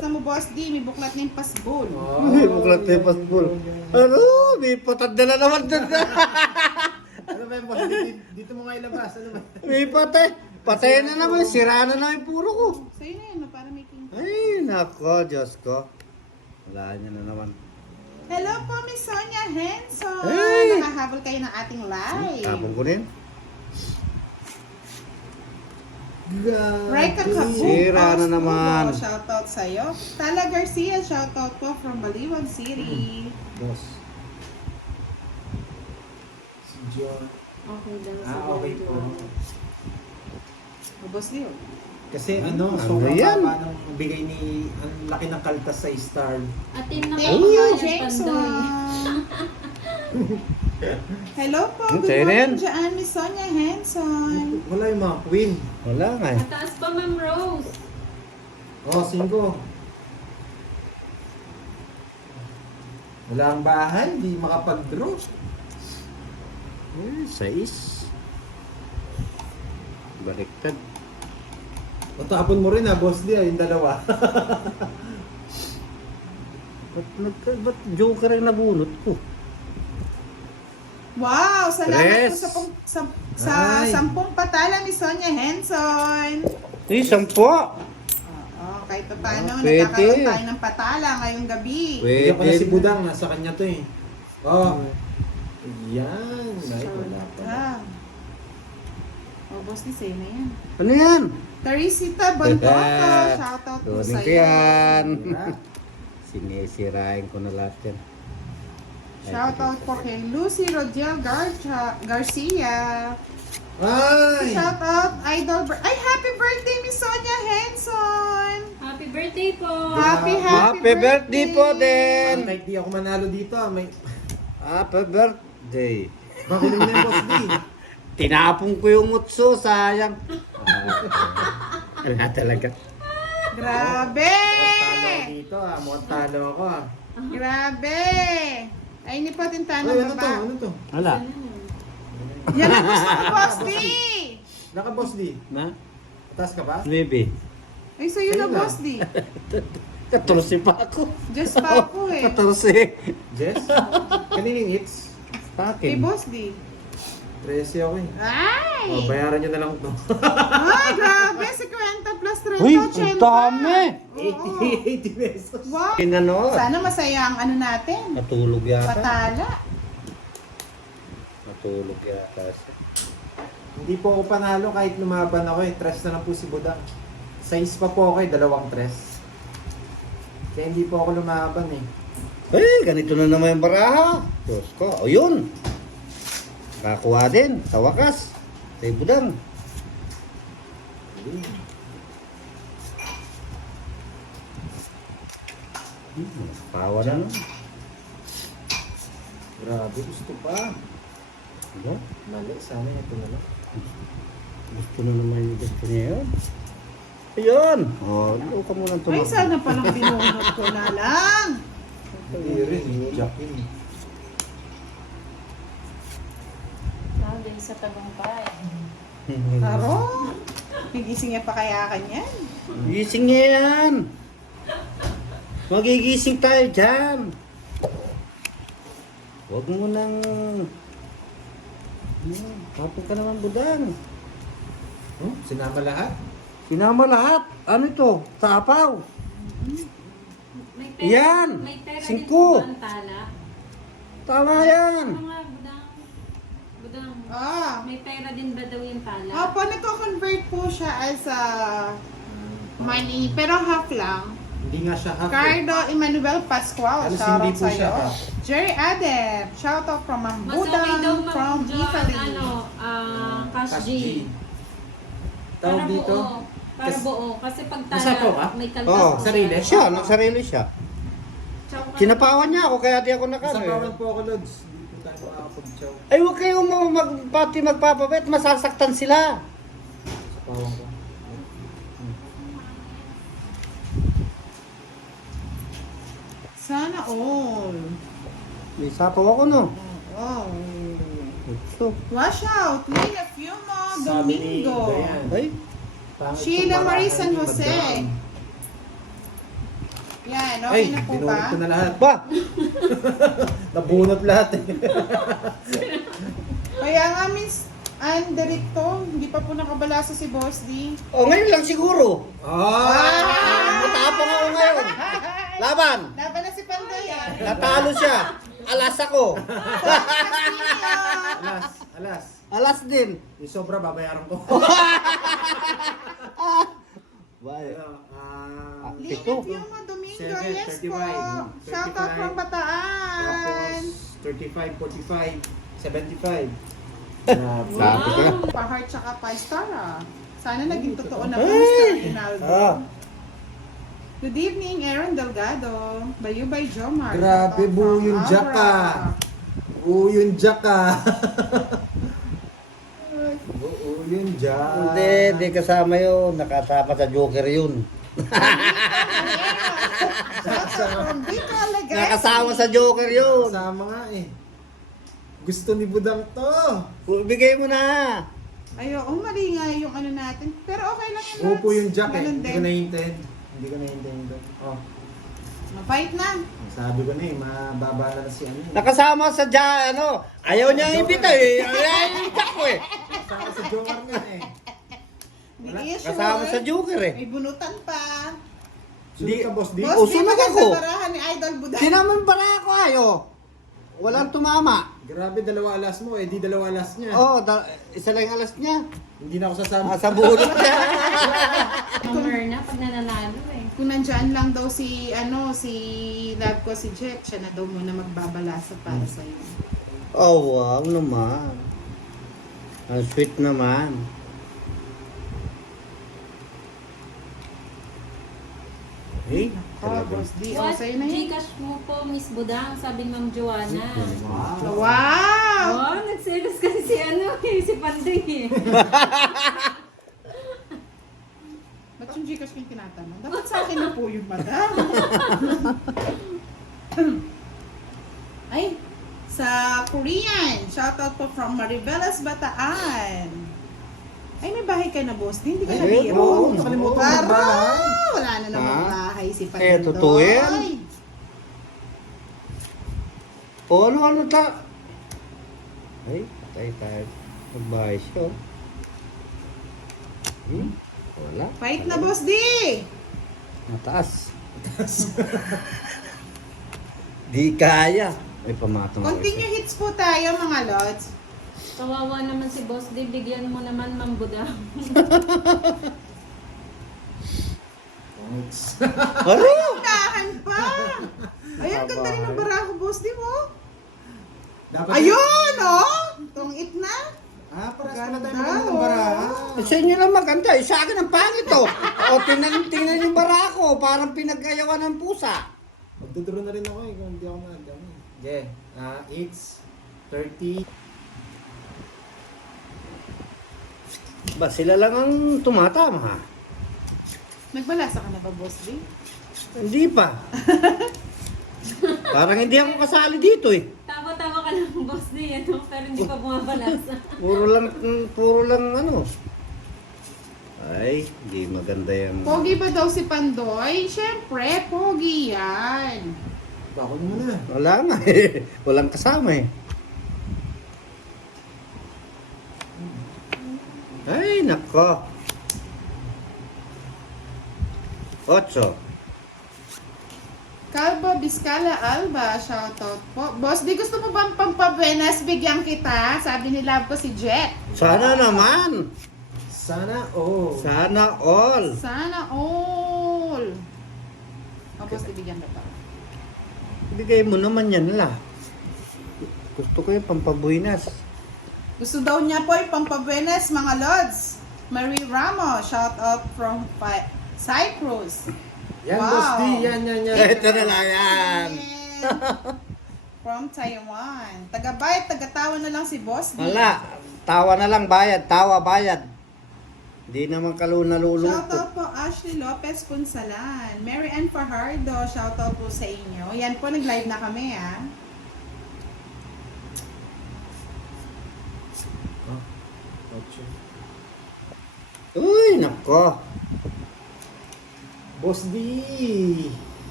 Mo boss D, may buklat ng pasbol. May buklat na yung passport. Ano? May patanda na naman dun. Ano ba yung boss? Dito mo nga ilabas. Ano ba? May patay. Patay na naman. Sira na naman yung puro ko. Sa'yo na yun, no? Para may king. Ay, nako, Diyos ko. Wala niya na naman. Hello po, Miss Sonia Henson. Hey! Nakahabol kayo ng ating live. Tapong ko rin. Raika Kabuk. Sira na naman. Shoutout sa'yo. Tala Garcia, shoutout po from Baliwag City. Boss. Si John. Okay lang sa Okay po. Boss Leo. Kasi ano, Ano sobrang yan? baba ng bigay ni, ang laki ng kaltas sa Star. Atin na Thank po you, yung Jameson. Hello po, good Sa'yo na yan. morning dyan, Miss Sonia Henson. Wala yung mga queen. Wala nga eh. Mataas pa, Ma'am Rose. Oh, 5. Wala ang bahay, hindi makapag-draw. Ay, 6. Baliktad. O tapon mo rin ha, boss di yung dalawa. Ba't joker ang nabunot ko? Wow, salamat Tres. po sa Ay. 10 patala ni Sonia Henson. Ay, 10. Oo, kahit pa paano, Pwede. nagkakaroon tayo ng patala ngayong gabi. Bigyan ko na si Pwede. Budang, nasa kanya to eh. Oh. Yan. Ay, wala pa. Ah. Oh, boss, di sa'yo na yan. Ano yan? Teresita Bontoto, shoutout po Kunin ko sa'yo. yan. Wala. Sinisirain ko na lahat yan. Shoutout po kay Lucy Rodiel Garcia. Ay! Shoutout, Ay, happy birthday, Miss Sonia Henson! Happy birthday po. Happy birthday po din! Kahit di ako manalo dito, may... Happy birthday! Makulim na yung boss di. Tinapong ko yung mutso, sayang. Wala talaga. Grabe! Mukhang talo ako dito ah, mukhang talo ako ah. Grabe! Ay, hindi po tintana Ay, ano to? baba. Ano to? Wala. Yan ang gusto ko, Boss D! Naka-boss di. Na? Taas ka ba? Maybe. Ay, sa'yo na, Ayun na. Boss D. 14 pa ako. Just pa ako eh. 14. Jess? Kanining hits? Sa Kay akin. Boss D. 13 ako eh. Ay! Oh, bayaran nyo na lang to. Ay, grabe! 50 plus 30, Uy, 80. ang dami! Oo. 80 pesos. Wow! Pinanood. Sana masaya ang ano natin. Natulog yata. Patala. Natulog yata. Hindi po ako panalo kahit lumaban ako eh. Tres na lang po si Budang. Size pa po ako eh, 2 tres. Kaya hindi po ako lumaban eh. Eh, ganito na naman yung baraha. Diyos ko. O yun. Kakuha din. Sa wakas. Sa ibudang. Pawa na naman. Grabe, gusto pa. Diba? Mali, sana ito na lang. Gusto na naman yung gusto niya yun. Ayun. O, luto ka muna Ay, tumakbo. sana palang binunod ko na lang. Hindi rin, Jack yun eh. Sabi sa tagumpay. Taro. Nagising niya pa kaya kanyan. Gising niya yan. Magigising tayo dyan. Huwag mo nang... Tapos ka naman budang. Oh, sinama lahat? Sinama lahat. Ano ito? Sapaw. May Yan! May pera 5. din po ba ang tala? Tama yan. Ano nga, Budang? Budang, Ah. may pera din ba daw yung tala? Opo, nagko-convert po siya as money, pero half lang. Hindi nga siya half eh. Cardo Emmanuel Pascual, Alas, shoutout hindi po siya sa'yo. half. Jerry Adem, shoutout from Mas okay daw Ambudang from Italy. Cash G. Tawag dito? Para Kas- buo. Kasi pag Nasapaw ka? tala, may kaltas. Oo. Sarili? Siya, nagsarili siya. Kinapawan niya ako kaya di ako nakano. Nasapawan po ako, Lods. Hindi po tayo makakapag-chow. Ay, huwag kayong pati magpapabit. Masasaktan sila. Nasapawan ko. Sana all. May sapaw ako, no? Oh. Ito. Wash out, Lina Fiumo Sabi ni Domingo. Dayan. Ay, Pangit Sheila yung Marie barahan San ni Jose. Madam. Yan, okay na po binunot ba? ko na lahat. Ba? Nabunot lahat eh. Kaya nga, Miss Ann, dirito, hindi pa po nakabalasa si Boss D. O, ngayon lang siguro. Ah! Matapang ako ngayon. Laban. Laban na si Panday, ah. Natalo siya. Alas ako. Alas. Alas din. Yung sobra, babayaran ko. Bye. Ligat yung mga Domingo, Seven, yes po. 35, Shout out from 35. Bataan. Tapos 35, 45, 75. Sabi ko na. Pa-heart tsaka 5-star, ah. Sana naging totoo na po, Ay! Mr. Rinaldo. Ah. Good evening, Aaron Delgado. Bayubay Jomar. Grabe, Shout out buo from yung jack, Abra. ah. Buo yung jack ah. Buo yung jack. Hindi kasama yun. Nakasama sa Joker yun. Shout out from Vito Alagay. Nakasama sa Joker yun. Kasama nga eh. Gusto ni Budang to. Bigay mo na. Ay, oo, mali nga yung ano natin. Pero okay lang yun. Buo po yung jack eh. Ganun Hindi din. ko nahihintay. Hindi ko nahihintay doon. Oh, Mabait na. sabi ko na eh, mababa na si ano eh. Nakasama sa ano. Ayaw niya imbita eh. Ayaw imbita ko eh. Kasama sa Joker nga eh. Hindi issue. Kasama sa Joker eh. May bunutan pa. Sunod ka, boss di. Boss, Oh, di sunod maganda ako. barahan ni Idol Budan. Sinaman pala ako ayo. Walang tumama. Grabe, dalawa alas mo eh. Di dalawa alas niya. Oo, isa lang yung alas niya. Hindi na ako sasama. Sa bulot niya. Number na pag nananalo eh. Kung nandyan lang daw si, si love ko, si Jet, siya na daw muna magbabalasa para sa'yo. Oh, wow naman. Ang sweet naman. Eh, Oh, talaga. Boss D, oh, What? sa'yo na yun. Gcash mo po, Miss Budang, sabi ni Ma'am Joanna. Wow! Oh, nagselos kasi si si Panday eh. Ba't yung Gcash yung tinatanong? Dapat sa akin na po yung madam. Ay, sa Korean. Shoutout po from Maribelas, Bataan. Ay, may bahay ka na, boss. Hindi ka Ay, nabiro. oo, nakalimutan mo Para, magbahay. wala na namang Ha? bahay si Eh, Pandoy. totoo yan. O ano ta? Ay, patay tayo. Magbahay siya. Oh. Wala. Fight na, boss D! Mataas. Di kaya. Ay, pamatong ako Continue hits po tayo, mga lods. Kawawa naman si Boss D, bigyan mo naman Ma'am Budang. Thanks. Ano? Tahan pa! Ayan, ganda rin ng barako, boss D mo. Dapat Ayun, oh! Tungit na. Ah, para sa tayo Ganda, magandang barahan. Sa inyo lang maganda. Eh, sa akin ang pangit to. O, tingnan yung barako. Parang pinag-ayawan ng pusa. Magduduro na rin ako eh, kung hindi ako nagdami. Yeah, it's 30. Ba, sila lang ang tumatama. Nagbalasa ka na ba, boss D? Hindi pa. Parang hindi ako kasali dito eh. Tawa-tawa ka lang Boss D, ano? Pero hindi pa bumabalasa. Puro lang ano. Ay, hindi maganda yan. Pogi ba daw si Pandoy? Siyempre, pogi yan. Bakit mo na? Wala nga eh. Walang kasama eh. Ay, nako. 8. Calvo Vizcala Alba, shoutout po. Boss D, gusto mo bang pampabuenas? Bigyan kita. Sabi ni love ko si Jet. Sana naman. Sana oh. Sana all. Sana all. Oh, boss D, bigyan kita. Bigay mo naman yan la. Gusto ko yung pampabuinas. Gusto daw niya po ipampabuenas, mga lods. Marie Ramos, shoutout from Cyprus. Yan, Wow. Boss D, yan. Ito na lang yan. From Taiwan. Taga-bayad, taga-tawa na lang si Boss D. Wala. Tawa na lang bayad. Tawa bayad. Hindi naman nalulungkot. Shoutout po Ashley Lopez Punsalan. Mary Ann Fajardo, shoutout po sa inyo. Yan po, nag-live na kami ah. Uy, nako. Boss D.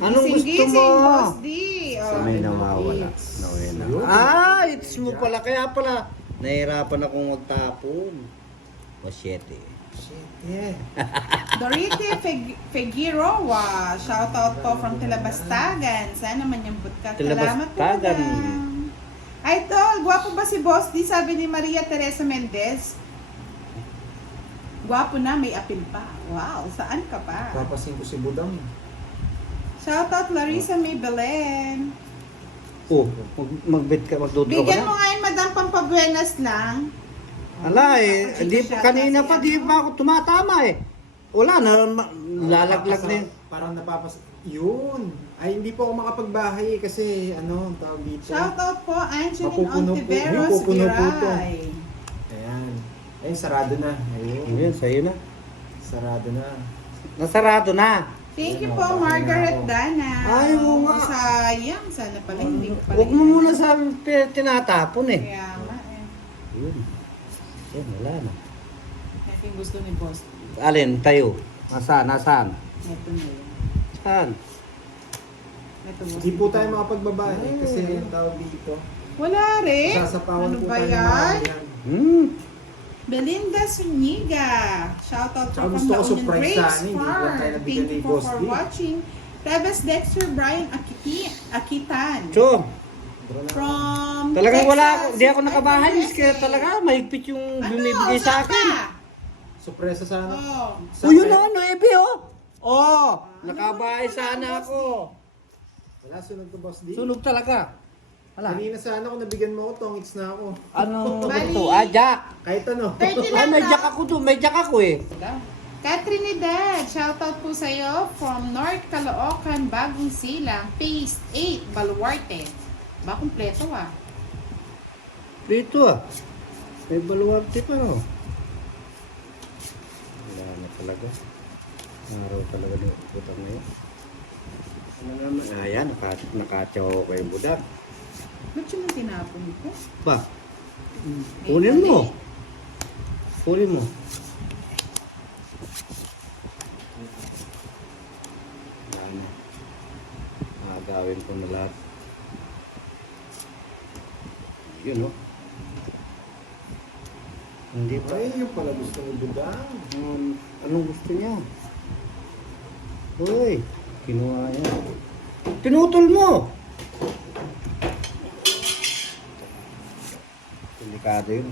Anong gusto Gising-gising, mo? Boss D. Oh. May nawawala. Nawawala. It's mo pala. Kaya pala, nahirapan akong magtapon. Masyete. Shit, yeah. Dorite Figueroa, shoutout po from Tilabastagan. Sana manyambot ka. Salamat po, Tilabastagan. madam. Idol, gwapo ba si Boss D? Sabi ni Maria Teresa Mendez. Gwapo na, may apil pa. Wow, saan ka pa? Papasin ko si Budang. Shoutout Larissa May Belen. Oh, mag-bet ka, magdodraw ka Bigyan mo na. nga yun, madam, pampabuenas lang. Ala hindi pa kanina pa, di pa ako tumatama eh. Wala na, lalaglag na yun. Parang yun. Ay, hindi po ako makapagbahay kasi ano, tawag dito. Shoutout po, Angeline Mapupuno po. Ontiveros Mapupuno po to. Viray. Ayan. Ay, sarado na. Ayun. Ayun, sa'yo na. Sarado na. Nasarado na. Thank you Ayun, po, bakit Margaret na ako? Dana. Ay, oo nga. Sayang, sana pala hindi ko pala. Huwag mo muna sa tinatapon eh. Kaya nga eh. Yun. Yun, wala na. Ito yung gusto ni Boss. Alin, tayo. Nasaan? Ito na yun. Saan? Ito, Boss. Hindi po tayo makapagbabahay kasi yung tawag dito. Wala rin. Sasapawan Ano po ba tayo ng yan? maramihan. Belinda Zuniga. Shoutout Tsaka po from gusto the ko Onion surprise Grapes sana, hindi ko lang Farm. tayo nabigyan Thank ni you po Boss for D. watching. Teves Dexter Brian Akitan. So, From talagang Texas. wala ako, di ako nakabahay. Texas. Kaya talaga, mahigpit yung Ano? binibigay sa akin. Surpresa sana. Oh. Oh, yun na, 9 oh. Oh, nakabahay sana ako. Wala, sunog to Boss D. Sunog talaga. Wala. Kanina sana ako nabigyan mo ko, tongits na ako. Anong Bali. ito? Jack. Kahit ano. 30 Ay, lang may na. jack ako doon. May jack ako eh. Katrinidad, shoutout po sa'yo from North Caloocan, Bagong Silang, Phase 8, Baluarte. Ba, kumpleto ah. Dito ah. May baluarte pa no. Wala na talaga. Araw talaga ng utang na yun. Ano naman? Ayan, nakatsaw ko yung budak. Ba't yun ang tinapon ko? Pa. Kunin mo. Kunin mo. Wala na. Magagawin ko na lahat. Yun oh. Hindi pa. Ay, yung pala gusto mo Budang. Anong gusto niya? Uy, kinuha niya. Pinutol mo! Delikado yun.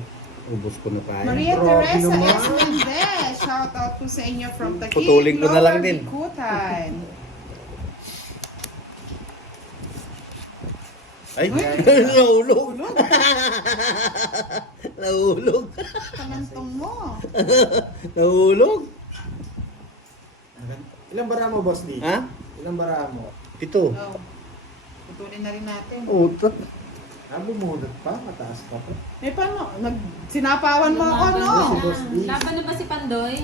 Ubus ko na kaya. Maria Grabe Teresa naman. S. Mendez, shoutout po sa inyo from Taguig, Putulin ko na lang Lower din. Bikutan. Ay, nahulog. Nahulog. Kamantong mo. Nahulog. Ilang bara mo, Boss D? Ha? Ilang bara mo? 7. Oh. Putulin na rin natin. Utot. Bumunot pa, mataas pa pa. Eh, paano? Sinapawan mo ako, no? Si Boss D. Laban na ba si Pandoy?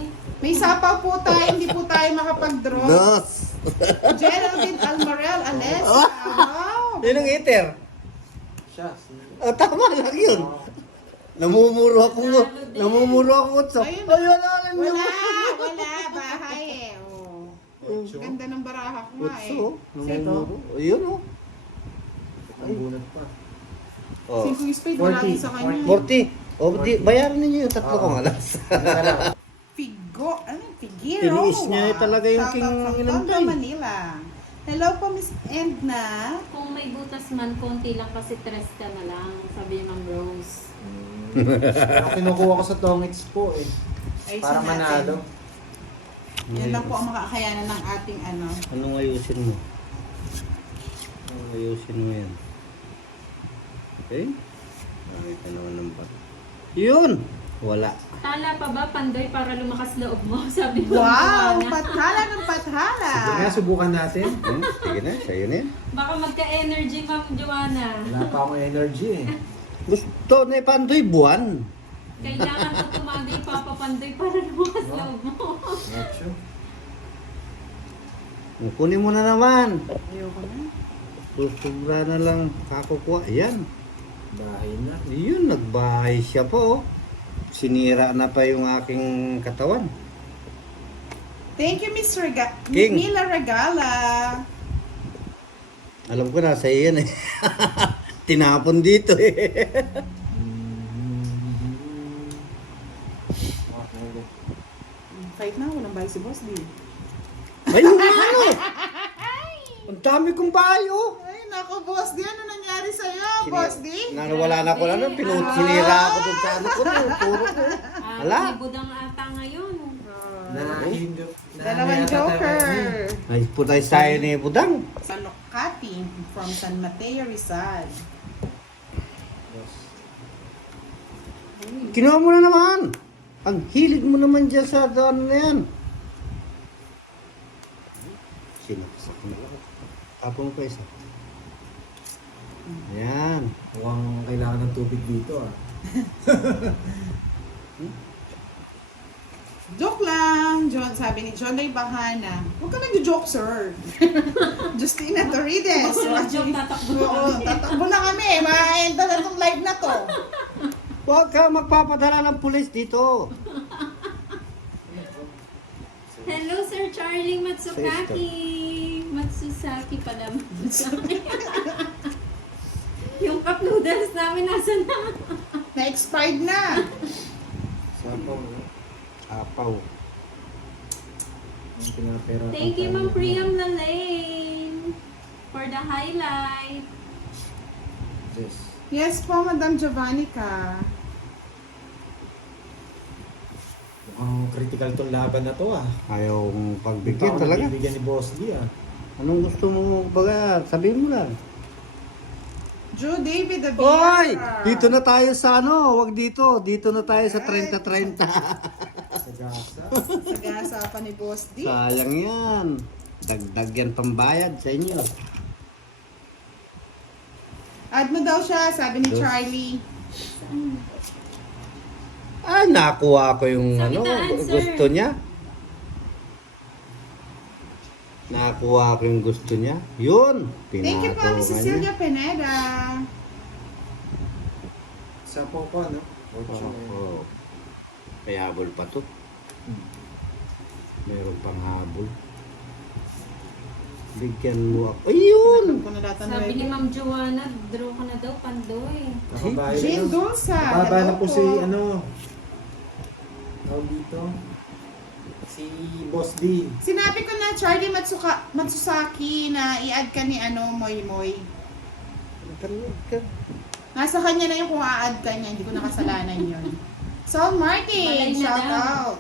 May sapaw po tayo, hindi po tayo makapag-draw. Dos. Geraldine Almarel Alessa. Wow. Yun ang eater. Siya. Tama lang yun. Namumuro ako. Namumuro ako. Ayun. Ayun, alam niyo. Wala. Bahay eh. Oh. Ocho. Ganda ng baraha ko nga eh. Utso. Namumuro. Ayun oh. Ang bunot pa. Oh. 5 spade, wala 40. din sa kanya. 40. O, di, bayaran ninyo yung 3 kong alas. Figo, ano yung Figueroa? Tiniis niya talaga yung Shoutout from king Tondo, inantay. Manila. Hello po, Miss Edna. Kung may butas man, konti lang kasi tres ka na lang, sabi ni Ma'am Rose. Pero kinukuha ko sa tongits po eh. Ayusin Para manalo. Yan lang po ang makakayanan ng ating ano. Anong ayusin mo? Anong ayusin mo yan? Okay? Nakita naman ng bat. Yun! Wala. Tala pa ba, Pandoy, para lumakas loob mo? Sabi mo. Wow! Joanna. Pathala ng pathala! Sige nga, subukan natin. Sige na, sa'yo na yan. Baka magka-energy, Ma'am Joanna. Wala pa akong energy eh. Gusto na ipandoy buwan. Kailangan ko tumagay, Papa Pandoy, para lumakas loob mo. Ocho. Kunin mo na naman. Ayoko na. Susubra na lang kakukuha. Ayan. Bahay na. Yun, nagbahay siya po. Sinira na pa yung aking katawan. Thank you, Miss King. Mila Regala. Alam ko na, sa'yo yan eh. Tinapon dito eh. Kahit na, walang bahay si Boss D. Ay, yung ano? Ang dami kong bahay oh. Ay, naku, Boss D. Ano nangyari sa'yo, Boss D? Nawala na ko na, sinira ako dun sa ano ko, turo ko. Hala. May budang ata ngayon. Dalawang joker. Ay, putay sa'yo ni Budang. Sa Lokati from San Mateo, Rizal. Kinuha mo na naman. Ang hilig mo naman dyan sa daan na yan. Sinaksak na lang. Tapon mo pa isa. Ayan. Mukhang kailangan ng tubig dito ah. Joke lang, John. Sabi ni John Ray Bahana. Huwag ka nag-joke, sir. Justina Torrides. Joke, tatakbo na Oo, tatakbo na kami. Ma-end na itong live na to. Huwag ka magpapadala ng pulis dito. Hello, Sir Charlie Matsukaki. Matsusaki pala. Matsusaki. Yung cup noodles namin nasa na. Na-expired na. Sapaw. Apaw. Ang pinapera. Thank you, Ma'am Priam Lalaine, for the highlight. Yes. Yes po, Madam Giovannica. Mukhang critical tong laban na to ah. Ayaw mong Hindi pagbigyan pa ako talaga. nabibigyan ni Boss D ah. Anong gusto mo baga? Sabihin mo lang. Joe David Oy! Abiara. Dito na tayo sa ano. Huwag dito. Dito na tayo sa 30-30. Sagasa. Sagasa pa ni Boss D. Sayang yan. Dagdag yan pambayad sa inyo. Add mo daw siya, sabi ni Dos. Charlie. Ah, nakuha ko yung Sa ano, kitaan, sir. gusto niya. Nakuha ko yung gusto niya. Yun. Thank you po, Tinatawa Miss niya. Cecilia Pineda. Sapaw ko ano? Ocho. Oo. May habol pa to. Meron pang habol. Bigyan mo ako. Ayun! Alam ko na lahat ng Sabi ni live. Ma'am Joanna, draw ka na daw, pandoy. Nakabayan Jane na. Dulsa. Nakababa na Hello po si ano. Tawag dito. Si Boss D. Sinabi ko na Charlie Matsusaki na i-add ka ni ano, Moy Moy. Nasa kanya na yung kung a-add ka niya, hindi ko nakasalanan yun. Sol Martin, Balay na shout daw. out.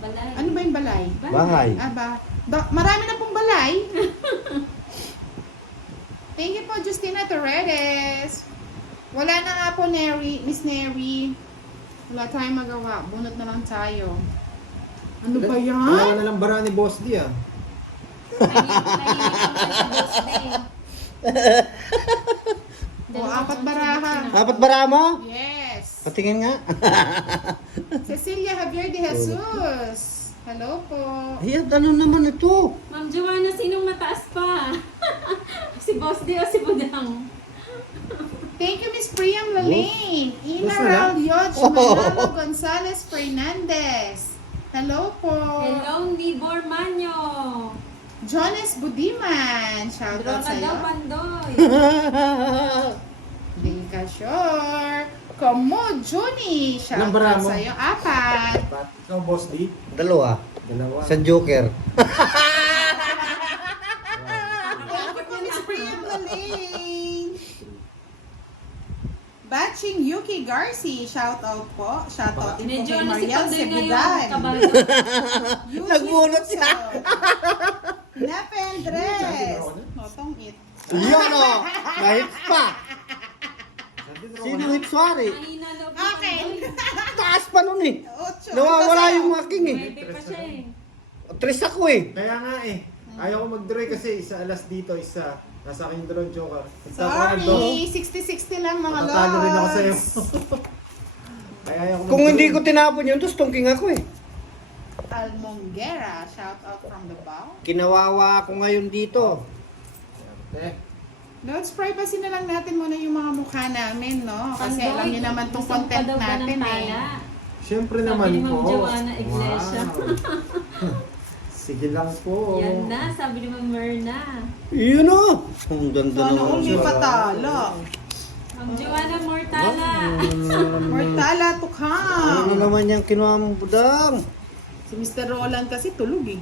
Balay. Ano ba yung balay? Bahay. Ah, marami na pong balay. Thank you po, Justina Torres. Wala na nga po, Miss Neri. Wala tayong magawa. Bunot na lang tayo. Ano ba yan? Dalawa na lang bara ni Boss D ah. O, apat baraha. Dapat bara mo? Yes. Patingin nga. Cecilia Javier de Jesus. Hello po. Ay, ano naman ito? Ma'am Joanna, sinong mataas pa? Si Boss D o si Budang? Thank you, Miss Priam Lalaine. Ina Boss na lang? Ralyot, Manalo Gonzalez Fernandez. Hello po. Hello, Nibor Manyo. Jonas Budiman. Shout Draw out na daw, sa'yo. pandoy. Dinka Shore. Komo Juni. Shout Ilang bara out mo? sa'yo. Apat. Apat. Ikaw Boss D? Dalawa. Dalawa. Sa Joker. Thank you po, Miss Priam Lalaine. Batching Yuki Garci. Shout out po. Shout out din po Medyo kay ano si Mariel Pandoy ngayon, Segudan. kabaldo. Nagbunot siya. Nepe Andres. Notong it. Yan o. Mahit pa. Sino Hitswari? Mahina loob ng Okay. pandoy. Taas pa nun eh. Ocho. Nawawala yung aking eh. Pwede pa siya eh. Tres ako eh. Kaya nga eh. Ayaw ko mag-draw kasi isa alas dito, isa. Nasa akin drone joker. Sorry, 60-60 lang mga lods. Matatalo rin ako sa'yo. Kaya ayaw ko Kung mag-draw. hindi ko tinapon yun, tapos tungking ako eh. Almongera, shout out from the bow. Kinawawa ako ngayon dito. Eh, Lods, privacy na lang natin muna yung mga mukha namin, no? Kasi Pandoy, alam niyo naman tong gusto mo pa content daw ba ng natin eh. tala? Siyempre Sabi naman ni po. Ma'am Joanna Iglesia. Wow. Sige lang po. Yan na, sabi ni Ma'am Myrna. Yun o. Ang ganda Sana naman. all may patala. Ma'am Joanna Mortala. Mortala to Ano come. naman yung kinuha mong budang? Si Mr. Roland kasi tulog eh.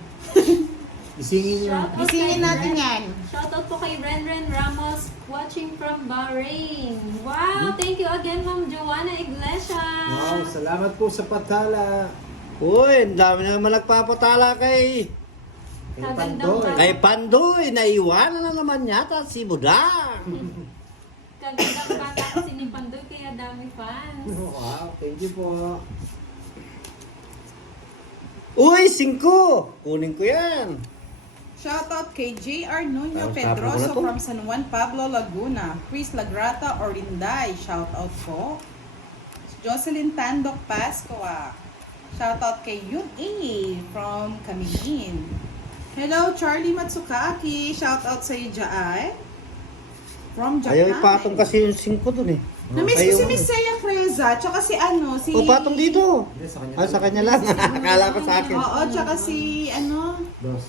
Isingin nyo. Shoutout Isingin kay natin Ren. yan. Shoutout po kay Renren Ramos watching from Bahrain. Wow, thank you again Ma'am Joanna Iglesias. Wow, salamat po sa patala. Uy, ang dami na naman nagpapatala kay Kagandang bata. kay Pandoy. Naiwanan na naman yata si budang. Kagandang bata kasi ni Pandoy kaya dami fans. Wow, thank you po. Uy, 5. Kunin ko yan. Shoutout kay JR Nuno Sabi ko na Pedroso to. from San Juan Pablo, Laguna. Chris Lagrata Orinday. Shoutout po. Jocelyn Tandok Pascua. Shoutout kay Yun A from Camiguin. Hello, Charlie Matsukaki. Shoutout sa iyo dyan. From Japan. Ayaw ipatong kasi yung 5 dun eh. Namiss ko Ayaw si mo Miss eh. Seya Freza, tsaka si ano, si... O, patong dito. Hindi, sa kanya. Ah, sa kanya lang. Akala ko sa akin. Oo, tsaka si ano... Dos.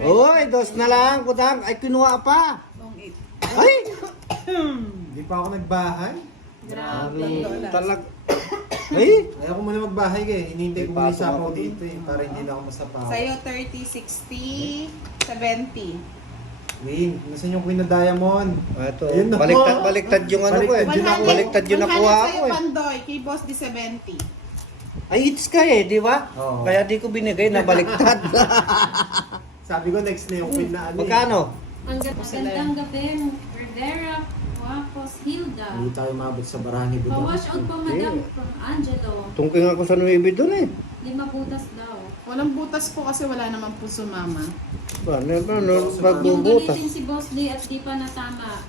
Uy, 2 na lang, budang. Ay, kinuha pa. Long eight. Ay! Hindi pa ako nagbahay. Grabe. Talag. Ay! Ayaw ko muna magbahay eh. Hinihintay ko muna May sa pasok ako ako dito eh. Para hindi na ako masapaw. Sa'yo 30, 60, 70. Win, nasan yung Queen na Diamond? Ito, Ayun na po. baliktad yung ano ko eh. Baliktad yung nakuha ko sa'yo, eh. Pandoy, kay Boss di 70. Ay, it's ka eh, di ba? Oo. Kaya di ko binigay na baliktad. Sabi ko next na yung Queen na ano eh. Magkano? Ang gandang gabi, Rivera, Wapos, Hilda. Hindi tayo mabot sa barahan ni Buda. Pa-wash out po, madam, from Angelo. Tungking ako sa Nuevi dun eh. 5 butas daw. Walang butas po kasi wala naman po sumama. Paano, Yung magbubutas? galitin si Boss Lee at di pa natama.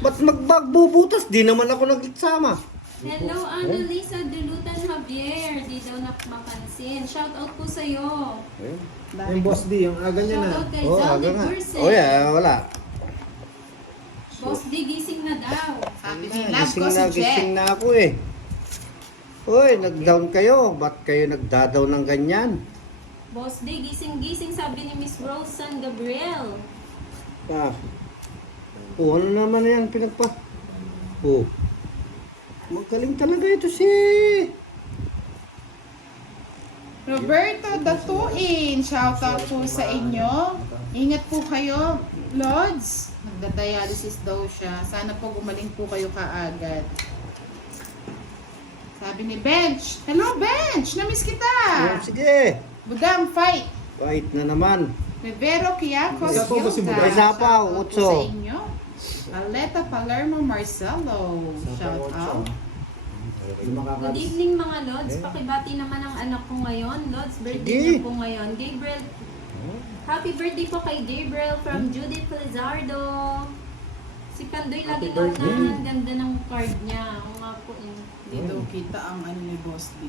Ba't magbubutas? Di naman ako nagsama. Hello, Annalisa Dulutan Javier. Di daw mapansin. Shout out po sa'yo. Yung Boss D, yung aga niya na. Shout out kay Oh, Zaldi aga nga. Burse. Oh yeah, wala. Boss D, gising na daw. Sabi ni Love ko si Gising Jet. na ako eh. Uy, nag-down kayo. Ba't kayo nagda-down ng ganyan? Boss D, gising-gising sabi ni Miss Rose San Gabriel. Ah. Oh, ano naman yan pinagpa... Oh. Magaling talaga ito si... Roberto Datuin, shoutout po sa inyo. Ingat po kayo, Lods. Nagda-dialysis daw siya. Sana po gumaling po kayo kaagad. Sabi ni Bench. Hello, Bench! Namiss kita! Oh, sige. Budang, fight! Fight na naman. Rivero Quiacos Isa po ba si Budang? Isa pa, Shoutout po Utso. sa inyo. Aleta Palermo Marcelo. Shout out. Good evening mga Lods. Pakibati naman ang anak ko ngayon. Lods, birthday Sige. niya po ngayon. Gabriel. Happy birthday po kay Gabriel from Judith Felizardo. Si Pandoy lagi daw na ang ganda ng card niya. Oo nga po yun. Hindi daw kita ang ano ni Boss D.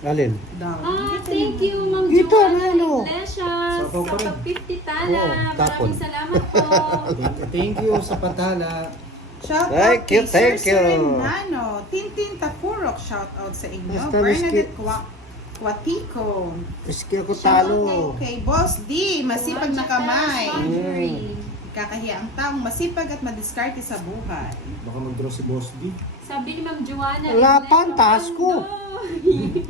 Alin? Daw. Thank you Ma'am Dito, Joanna ano? Iglesias. Sapaw pa Sa rin. 50 tala. Oo, tapon. Maraming salamat po. Thank you sa patala. Shout out Thank you, kay Sir thank you. Serenano. Tintin Tapurok, shout out sa inyo. Basta Bernadette Quatico. Miski ako Shout talo. out kay Boss D, masipag na kamay. Laundry. Kakahiya ang taong masipag at madiskarte sa buhay. Baka mag-draw si Boss D. Sabi ni Ma'am Joanna. Wala Iglesias, pa, ang taas ko. Pandoy.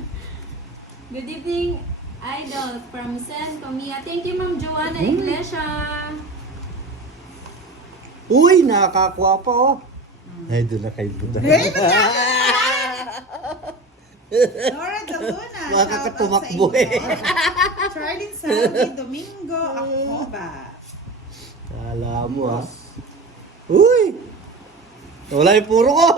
Good evening, Idol from Sen Comia. Thank you Ma'am Joanna Iglesias. Uy, nakakuha pa oh. Ay, doon na kayo Buda. Hey, Laura Daluna, Baka shout out sa tumakbo inyo. eh. Charlene Salvi Domingo Acoba. Kala mo ah. Uy! Wala yung puro ko.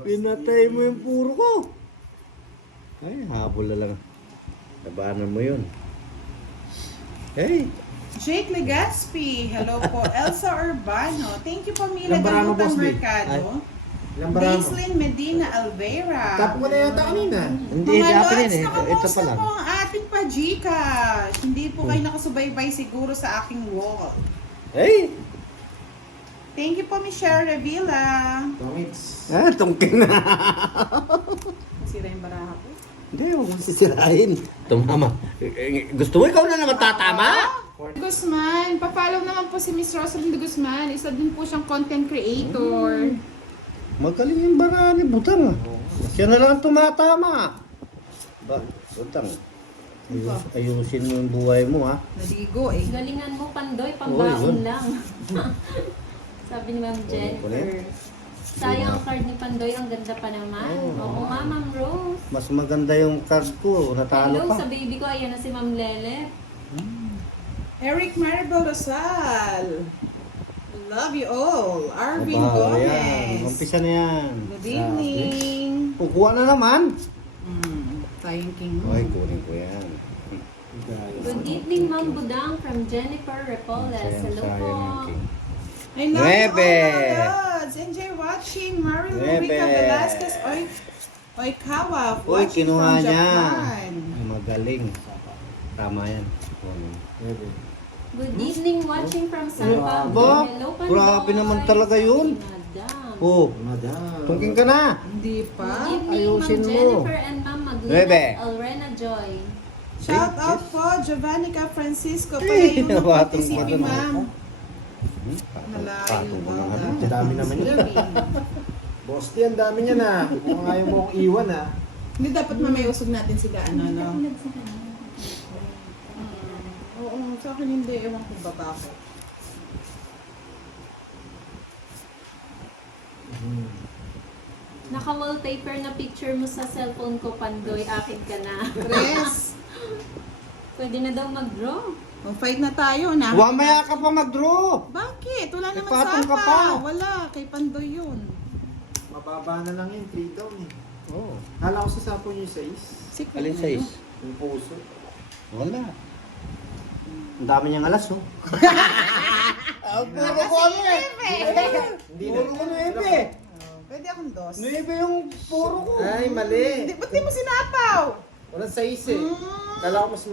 Pinatay mo yung puro ko. Ay, habol na lang. Labanan mo yun. Hey! Jake Legaspi, hello po. Elsa Urbano, thank you po Mila Ilang barama, Galutang Boss B? Mercado. Ilang barama? Baislin Medina Alvera. Tap mo na yata kanina. Hindi, Mga dapat Lods, yun eh. Ito nakamusta pa lang. po ang ating pa-Gcash. Hindi po kayo nakasubaybay siguro sa aking wall. Hey! Thank you po Michelle Revilla. Tongits. Ah, tungking na. Sira yung baraha ko. Hindi, huwag mo sisirain. Tumama. Gusto mo ikaw na naman tatama? Guzman, pa-follow naman po si Miss Rosalind Guzman. Isa din po siyang content creator. Magaling yung bara ni Butang. Siya na lang tumatama. Ba, Butang. Ayusin mo yung buhay mo, ha? Naligo eh. Galingan mo, Pandoy, Oy, pambaon yun. lang. Sabi ni Ma'am Jennifer. Kulit. Sayang ang card ni Pandoy, ang ganda pa naman. Oo nga, Ma'am Rose. Mas maganda yung card ko. Natalo Hello pa. sa baby ko, ayan na si Ma'am Lele. Eric Maribel Rosal. Love you all. Arvin Aba, yan. Gomez. Umpisa na yan. Good evening. Kukuha na naman. Tayong king mo. Okay, kunin ko yan. Good evening, Ma'am Budang from Jennifer Repoles. Hello po. Sayang yung king. I love you all, Nuebe. mga lods. Enjoy watching. Mario Nuebe. Rica Velasquez. Oy, Kawa. Uy, Watching kinuha from niya. Japan. Magaling. Tama yan. Good evening, watching from San Pablo. Ba? Hello, Pandoy. Grabe naman talaga yun. Madam. Oh, Madam. tungking ka na. Hindi Good pa. evening, Ayusin Ma'am mo. Jennifer and Ma'am Magdalena Nuebe. Alrena Joy. Shout out po, Giovannica Francisco. Eh, Pala yung nawatong PTCP, pa dun, ma'am. Patong Malayo mo na daw. ano. Ang dami naman yun. Boss D, ang dami niya na. Kung ayaw mo kong iwan ha. Hindi dapat mamayusog natin sila, ano, no? Oo, sa akin hindi. Ewan ko ba bakit. Naka-wallpaper na picture mo sa cellphone ko, Pandoy. Akin ka na. Tres. Pwede na daw mag-draw. Fight na tayo, na. Mamaya ka pa mag-draw. Bakit? Wala May naman patong ka sapa. pa. Wala, kay Pandoy yun. Mababa na lang yun, 3 down eh. Oh. Hala ko sa sapo niyo 6. Secret Alin na size? yun. Yung puso. Wala. Ang dami niyang alas, oh. Puro ko ano eh. Hindi na. Puro ko 9. Pwede akong dos. 9 yung puro ko. Ay, mali. Ba't di mo sinapaw? Walang 6 eh. Kala ko mas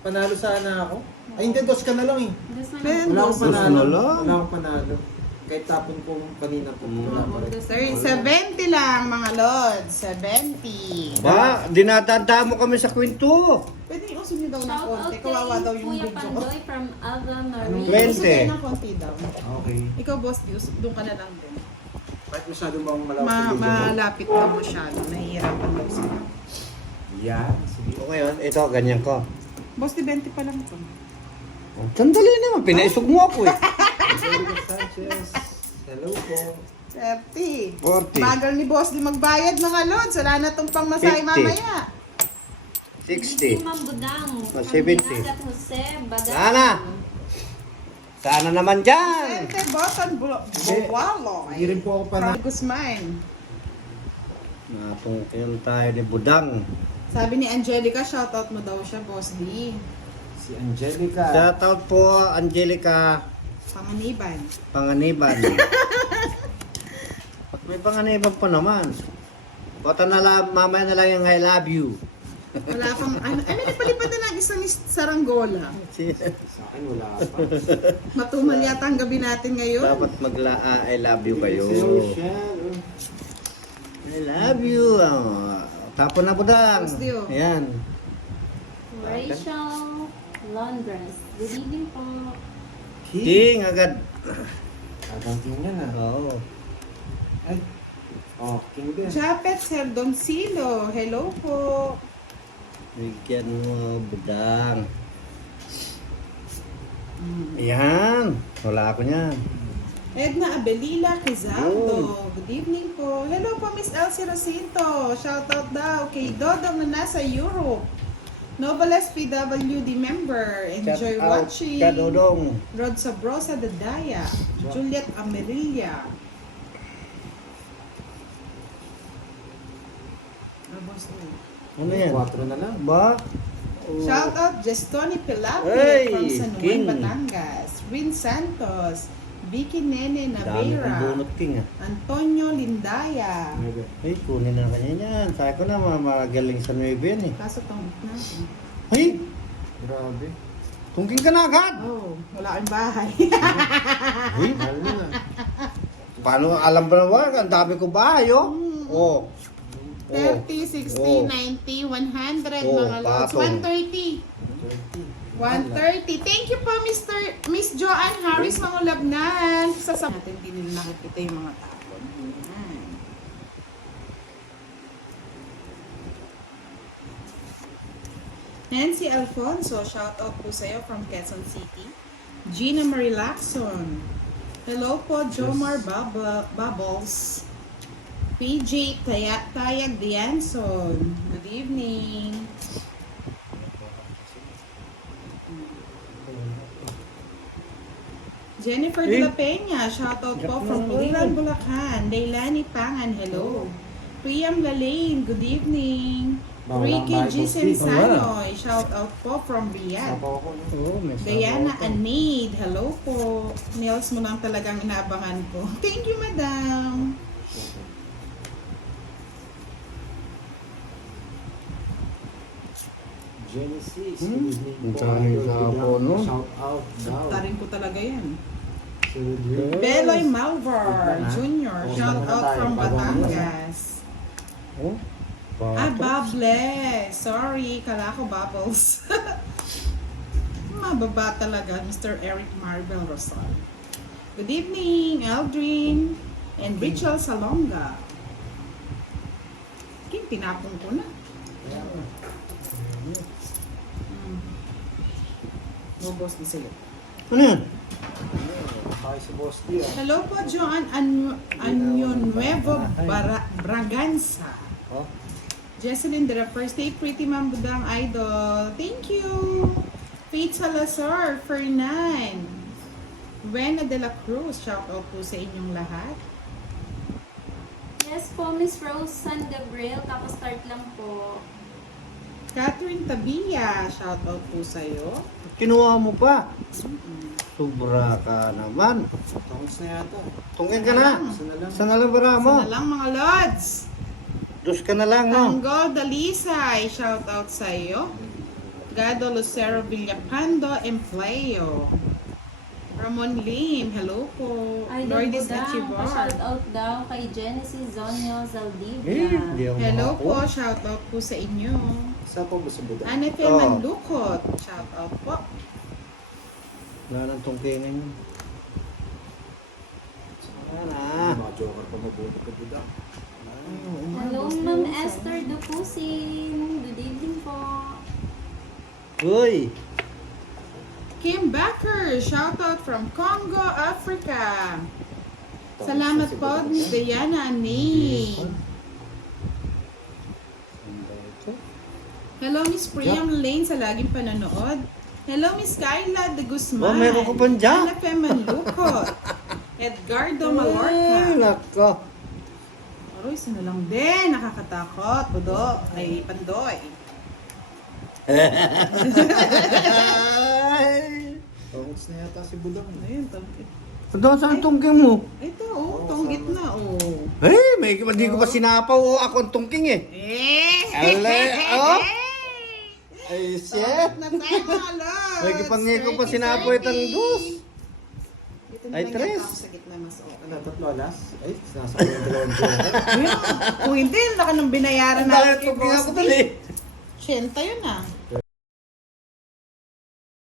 panalo sana ako. Ay, hindi, dos ka na lang eh. Das na Men. Wala akong Dos na panalo. lang. Wala akong panalo. Kahit tapon ko kanina po. Wala pa rin. 70 lang, mga lods. 70. Ba, dinadanda mo kami sa kwento. Pwede iusin niyo daw ng Shout out konti. kay Kawawa daw yung Kuya video ko. Pandoy from Ava Marie. 20. Iusin niyo ng konti daw. Okay. Ikaw, boss, doon ka na lang din. Kahit masyado bang malawak yung video mo? Malapit ka masyado. Nahihirapan daw sila. Yan. Sige. O ngayon, ito, ganyan ko. Boss, di 20 pa lang ito. Oh, sandali naman, pinaisog mo ako eh. Rodrigo Sanchez. Hello po. 30. 40. Bagal ni boss di magbayad, mga lods. Wala na itong pangmasay 50. mamaya. 60. Ma'am Budang. Ah, from 70. Binasat Jose Bagat. Sana. Sana naman dyan. 20, Boton Buwalo. Hindi rin po ako panalo. From Guzman. Napungkilan tayo ni Budang. Sabi ni Angelica, shoutout mo daw siya, boss D. Si Angelica. Shoutout po, Angelica Panganiban. Panganiban. May panganiban pa naman. Bata na lang, mamaya na lang yung I love you. Wala pang, ano, ay, may nagpalipad na lang isang saranggola. Sa akin wala pa. Matumal yata ang gabi natin ngayon. Dapat I love you kayo. Si Rochelle. I love you. Oh, tapon na Budang. Boss Dio. Ayan. Rachel Londres. Good evening po. Ting agad. Agang king yan ah. Oo. Ay. Oh, king din. Japet Serdoncilo. Hello po. Bigyan mo Budang. Ayan. Wala ako niyan. Edna Abelila Quizaldo. Good evening po. Hello po, Miss Elsie Rocinto. Shoutout daw kay Dodong na nasa Europe. Novales PWD member. Enjoy Shout out, watching. Kadodong. Rod Sabrosa Dadaya. Juliet Amerilia. Ano yan? 4 na lang. Ba? Shout out Jestoni Pilapit Hey, from San Juan, King. Batangas. Win Santos. Vicky Nene Dami kong Naveira. bunot king ah. Antonio Lindaya. Ay, kunin na kanya yan. Sabi ko na, magaling sa 9 yan eh. Kaso tangit natin. Ay, Grabe. tungking ka na agad. Oh, wala kang bahay. Uy, Mahal na. paano alam ba naman? Ang dami ko bahay, oh. Oh. 30, 60, 90, 100 Oh, mga lods. patong. 130. 130. Thank you po, Miss Joanne Harris, mga labnan. Sasama natin, hindi nila nakikita yung mga tapon. Ayan. Nancy Alfonso, shout out po sa'yo from Quezon City. Gina Marie Lacson. Hello po, Jomar Bubbles. PJ Tayag Dianson. Good evening. Jennifer De La Peña, shoutout po from Pulilan, Bulacan. Daylani Pangan, hello. Priam Lalaine, good evening. Ricky G. Sensanoy, shoutout po from Riyadh. Ako ako, no? Oo, may Diana sabaw ka. Anid, hello po. Nails mo lang talagang inaabangan ko. Thank you, madam. Genesis. Hmm? Good evening Ang po, daming Idol sapo, Biglang no? Shout out daw. Tarin ko talaga yan. Celebrate. Beloy Malvar Wait lang, ha? Jr., Pause shout muna out tayo, from bago Batangas. Oh, Ah, pato. Bubbles. Sorry, kala ko Bubbles. Mababa talaga, Mr. Eric Maribel Rosal. Good evening, Aldrin and Rachel Salonga. Kim, pinapong ko na. Bobos na sila. Ano yan? Hi si Boss D. Hello po, Joan Anyo Nuevo Braganza. Oh, Jesselyn de la First Day, Pretty Ma'am Budang Idol. Thank you. Faith Salazar, Fernan. Buena de la Cruz, shout out po sa inyong lahat. Yes po, Miss Rose San Gabriel. Kapastart lang po. Catherine Tabia, shout out po sa'yo. kinuha mo pa. Sobra ka naman. Tungos na yata. Tungin ka na. Isa na lang. Sa nalabara mo. Sana lang mga lods. Dos ka na lang, no? Tanggol Dalisay, shout out sa'yo. Gado Lucero Villapando Empleo. Ramon Lim, hello po. Idol Lourdes Budang. Nachivar. Pa-shout out daw kay Genesis Zonyo Hindi Zaldivia. ako Hello po, makakuha. shout out po sa inyo. Isa po ba sa Buda? Anefe Oh. Manlukot, shout out po. Wala nang tungkingan yun. Wala na. Mga joker pa mabuti ka Buda. Hello, Ma'am Esther Dupusin. Good evening po. Uy! Kim Backer, shout out from Congo, Africa. Salamat po, Miss Diana Ani. Hello, Miss Priam Lane sa laging panonood. Hello, Miss Kyla de Guzman. Oh, meron ko pang dyan. Anefe Manlukot. Edgardo Ay, Mallorca. nako. Aroy, sino lang din. Nakakatakot. Budo. Ay, Pandoy. Tungos na yata si Budang. Ayun, tawag. Doon saan tungking mo? Ito, oh, tong gitna, oh. Eh, hindi ko pa sinapaw o ako ang tungking eh. Ale, oh. Ay, shit. Na tayo, mga lods. May kipangi ko pa sinapaw itang dos. Dito na Ay, lang tres. yung tao sa gitna, mas okay. Ano, tatlo alas? Ay, sinasakay yung dalawang joker. Ayun, kung hindi, laki ng binayaran Bakit natin kay tungking Boss ako D. tuloy? 80 yun ah.